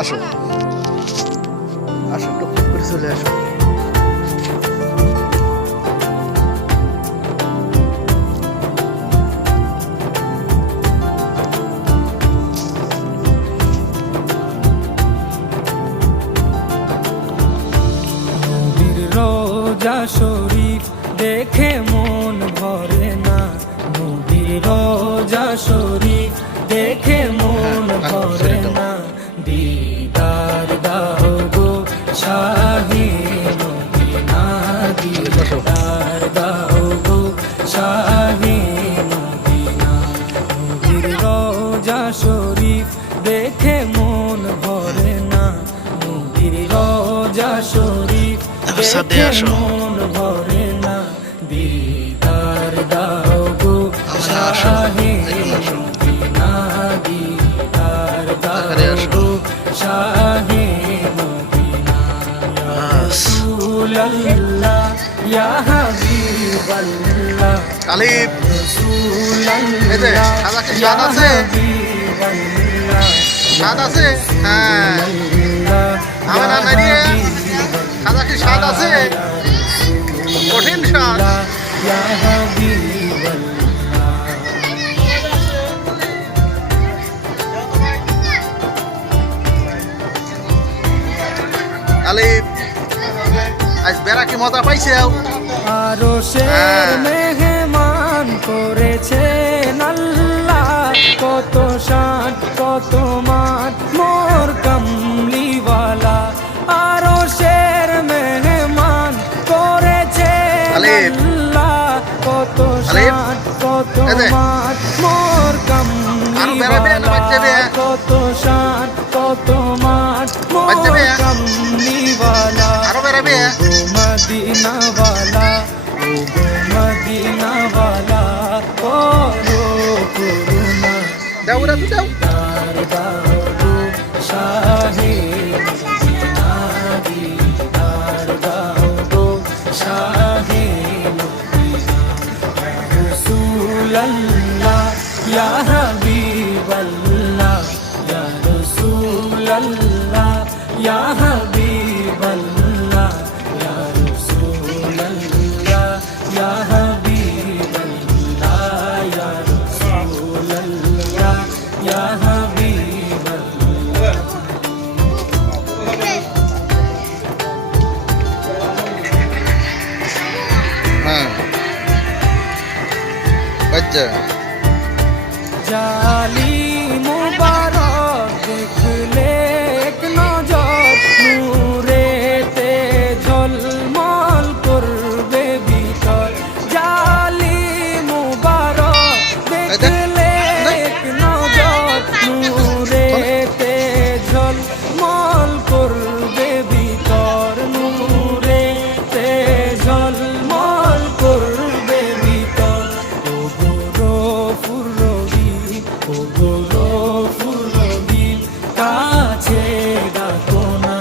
আসো আসো টুকটুক করে চলে আসো। রোজা শরীফ দেখে মন ভরে না, নবীর রোজা শরীফ দেখে মন ভরে না। দিদার দাও গো শাহে মদিনা, দিদার দাও গো শাহে মদিনা। নবীর রোজা শরীফ দেখে মন ভরে না, নবীর রোজা শরীফ দেখে মন ভরে না। দিদার দাও গো শাহে মদিনা, দিদার দাও গো শাহে মদিনা। ইয়া রাসূলুল্লাহ ইয়া হাবিবাল্লাহ, আলিফ এই যে সাদা কি স্বাদ আছে? স্বাদ আছে? হ্যাঁ আমার রান্না দিয়ে সাদা কি স্বাদ আছে? কঠিন স্বাদ। আলিফ আজ বেড়া কি মজা পাইছে? আরো সে মেহমান করেছেন আল্লাহ, কত শান কত মান মোর কামলিওয়ালা। আরো শের মেহমান করেছেন আল্লাহ, কত শান কত মান মোর কামলিওয়ালা, কত শান কত মান মোর কামলিওয়ালা। মদিনা ওয়ালা ও মদিনা ওয়ালা করো করুণা, দাউরা তো দাও দিদার দাও গো শাহে মদিনা, দিদার দাও গো শাহে মদিনা। ইয়া রাসূলুল্লাহ ইয়া হাবিবাল্লাহ, ইয়া রাসূলুল্লাহ ইয়া হাবিবাল্লাহ, ইয়া রাসূলুল্লাহ ইয়া হাবিবাল্লাহ, ইয়া রাসূলুল্লাহ ইয়া হাবিবাল্লাহ। হ্যাঁ বাচ্চা জালি মুবারক দেখলে এক নজর, নূরেতে ঝলমল করবে ভিতর। জালি মুবারক দেখলে এক নজর, নূরেতে ঝলমল করবে ভিতর, নূরেতে ঝলমল করবে ভিতর। ও গো ফুরবি, ও গো ফুরবি, কাছে ডাকো না,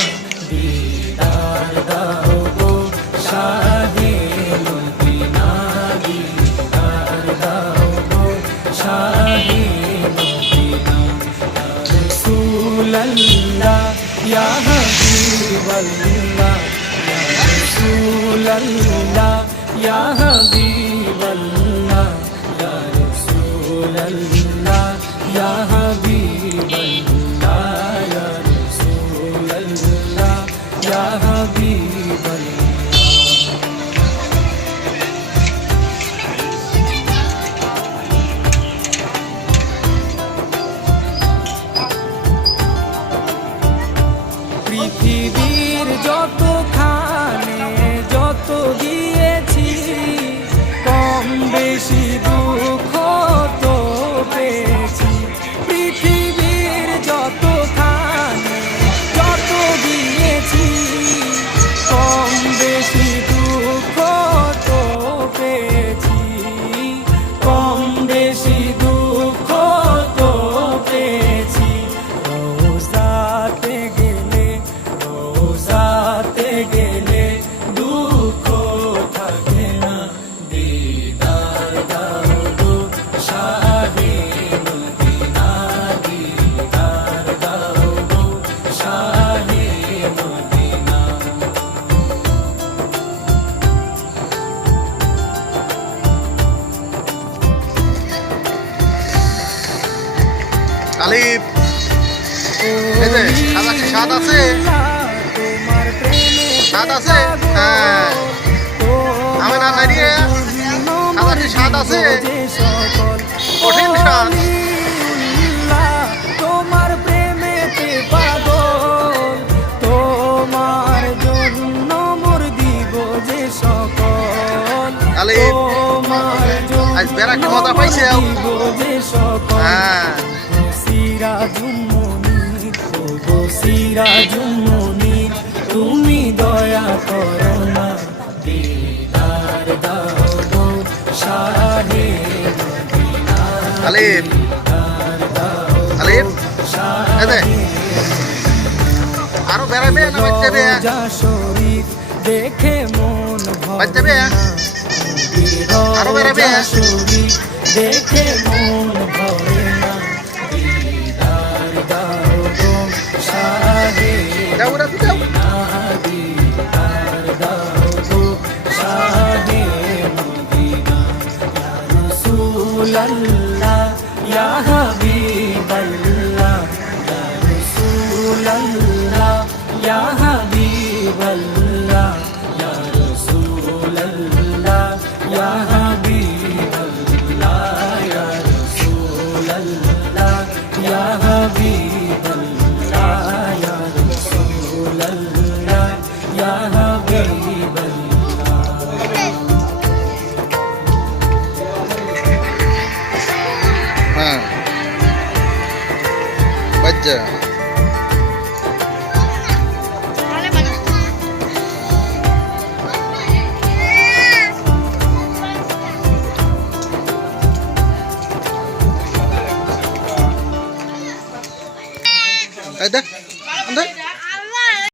দিদার দাও গো শাহে মদিনা, দিদার দাও গো শাহে মদিনা। ইয়া রাসূলুল্লাহ ইয়া হাবিবাল্লাহ, ইয়া রাসূলুল্লাহ ইয়া হাবিবাল্লাহ, ইয়া রাসূলুল্লাহ ইয়া হাবিবাল্লাহ, ইয়া রাসূলুল্লাহ ইয়া হাবিবাল্লাহ। পৃথিবীর যতখানে যত দিয়েছি, কম বেশি দুঃখ তো পেয়েছি। পৃথিবীর আলিফ এই যে খাজা কি স্বাদ আছে তোমার প্রেমে স্বাদ আছে হ্যাঁ আমি না নারিয়ে খাজা কি স্বাদ আছে কঠিন স্বাদ তোমার প্রেমেতে পাগল তোমার জন্য মোর দিব যে সকল আলিফ তোমার আজ বেড়া কি মজা পাইছে দিব যে সকল হ্যাঁ সিরাজুমনি ও সিরাজুমনি তুমি দয়া করো না দিদার দাও গো শাহে মদিনা আলিফ আলিফ এই যে আরো বেড়াবে না বাচ্চাবে রওজা শরীফ দেখে মন বাচ্চাবে আরো বেড়াবে শরীফ দেখে মন ভরে না দিদার দাও গো শাহে যাও ওরা তো যাও দিদার দাও গো শাহে মদিনা ইয়া রাসূলুল্লাহ ইয়া হাবিবাল্লাহ ইয়া রাসূলুল্লাহ ইয়া হাবিবাল্লাহ ইয়া রাসূলুল্লাহ ইয়া হাবিবাল্লাহ ইয়া রাসূলুল্লাহ ইয়া হাবিবাল্লাহ ইয়া রাসূলুল্লাহ ইয়া হাবিবাল্লাহ হ্যাঁ বাচ্চা এই দেখ